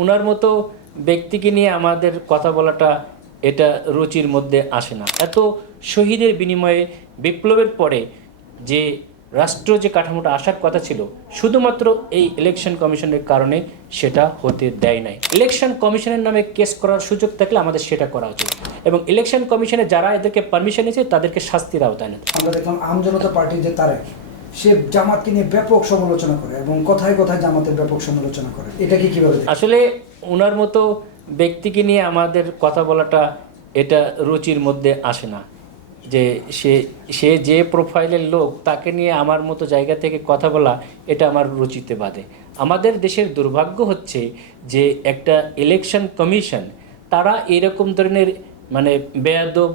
ওনার মতো ব্যক্তিকে নিয়ে আমাদের কথা বলাটা এটা রুচির মধ্যে আসে না। এত শহীদের বিনিময়ে বিপ্লবের পরে যে রাষ্ট্র যে কাঠামোটা আসার কথা ছিল, শুধুমাত্র এই ইলেকশন কমিশনের কারণে সেটা হতে দেয় নাই। ইলেকশন কমিশনের নামে কেস করার সুযোগ থাকলে আমাদের সেটা করা উচিত, এবং ইলেকশন কমিশনে যারা এদেরকে পারমিশন নিয়েছে তাদেরকে শাস্তির আওতায় না। আমরা দেখলাম আম জনতা পার্টির যে তারেক, সে জামাতকে নিয়ে ব্যাপক সমালোচনা করে এবং কথায় কথায় জামাতের ব্যাপক সমালোচনা করে। এটা কি কিভাবে? আসলে ওনার মতো ব্যক্তিকে নিয়ে আমাদের কথা বলাটা এটা রুচির মধ্যে আসে না। যে সে যে প্রোফাইলের লোক, তাকে নিয়ে আমার মতো জায়গা থেকে কথা বলা এটা আমার রুচিতে বাধে। আমাদের দেশের দুর্ভাগ্য হচ্ছে যে একটা ইলেকশন কমিশন, তারা এরকম ধরনের মানে বেয়াদব,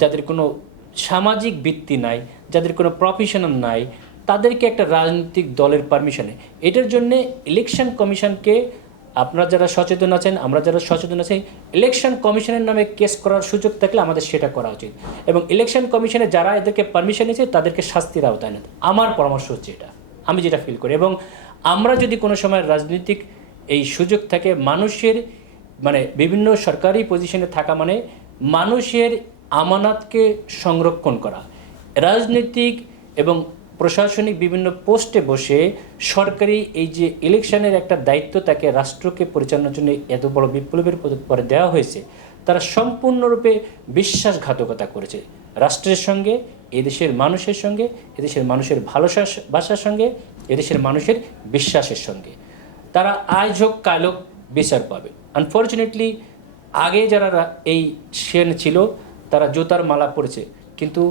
যাদের কোনো সামাজিক ভিত্তি নাই, যাদের কোনো প্রফেশনাল নাই, তাদেরকে একটা রাজনৈতিক দলের পারমিশনে, এটার জন্যে ইলেকশন কমিশনকে, আপনারা যারা সচেতন আছেন, আমরা যারা সচেতন আছি, ইলেকশন কমিশনের নামে কেস করার সুযোগ থাকলে আমাদের সেটা করা উচিত, এবং ইলেকশন কমিশনে যারা এদেরকে পারমিশন নিয়েছে তাদেরকে শাস্তির আওতায় না। আমার পরামর্শ হচ্ছে এটা, আমি যেটা ফিল করি। এবং আমরা যদি কোনো সময় রাজনৈতিক এই সুযোগ থাকে, মানুষের মানে বিভিন্ন সরকারি পজিশনে থাকা মানে মানুষের আমানতকে সংরক্ষণ করা, রাজনৈতিক এবং প্রশাসনিক বিভিন্ন পোস্টে বসে সরকারি এই যে ইলেকশনের একটা দায়িত্ব তাকে রাষ্ট্রকে পরিচালনার জন্য এত বড় বিপ্লবের পরে দেওয়া হয়েছে, তারা সম্পূর্ণরূপে বিশ্বাসঘাতকতা করেছে রাষ্ট্রের সঙ্গে, এদেশের মানুষের সঙ্গে, এদেশের মানুষের ভালোবাসার সঙ্গে, এদেশের মানুষের বিশ্বাসের সঙ্গে। তারা আজ হোক কাল হোক বিচার পাবে। আনফর্চুনেটলি আগে যারা এই সেন ছিল তারা জুতার মালা পড়েছে, কিন্তু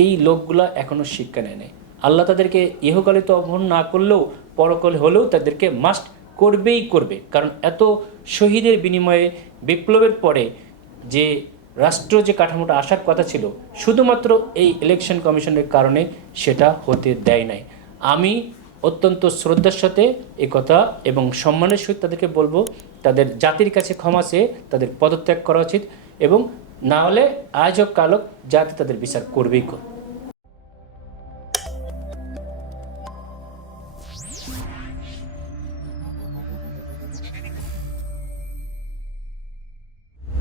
এই লোকগুলা এখনও শিক্ষা নেয় নাই। আল্লাহ তাদেরকে ইহকালে তো অপহরণ না করলেও পরকালে হলেও তাদেরকে মাস্ট করবেই করবে, কারণ এত শহীদের বিনিময়ে বিপ্লবের পরে যে রাষ্ট্র যে কাঠামোটা আসার কথা ছিল, শুধুমাত্র এই ইলেকশন কমিশনের কারণে সেটা হতে দেয় নাই। আমি অত্যন্ত শ্রদ্ধার সাথে এই কথা এবং সম্মানের সহিত তাদেরকে বলবো, তাদের জাতির কাছে ক্ষমা চেয়ে তাদের পদত্যাগ করা উচিত, এবং না হলে আজ হোক কাল হোক জাতি তাদের বিচার করবেই করবে।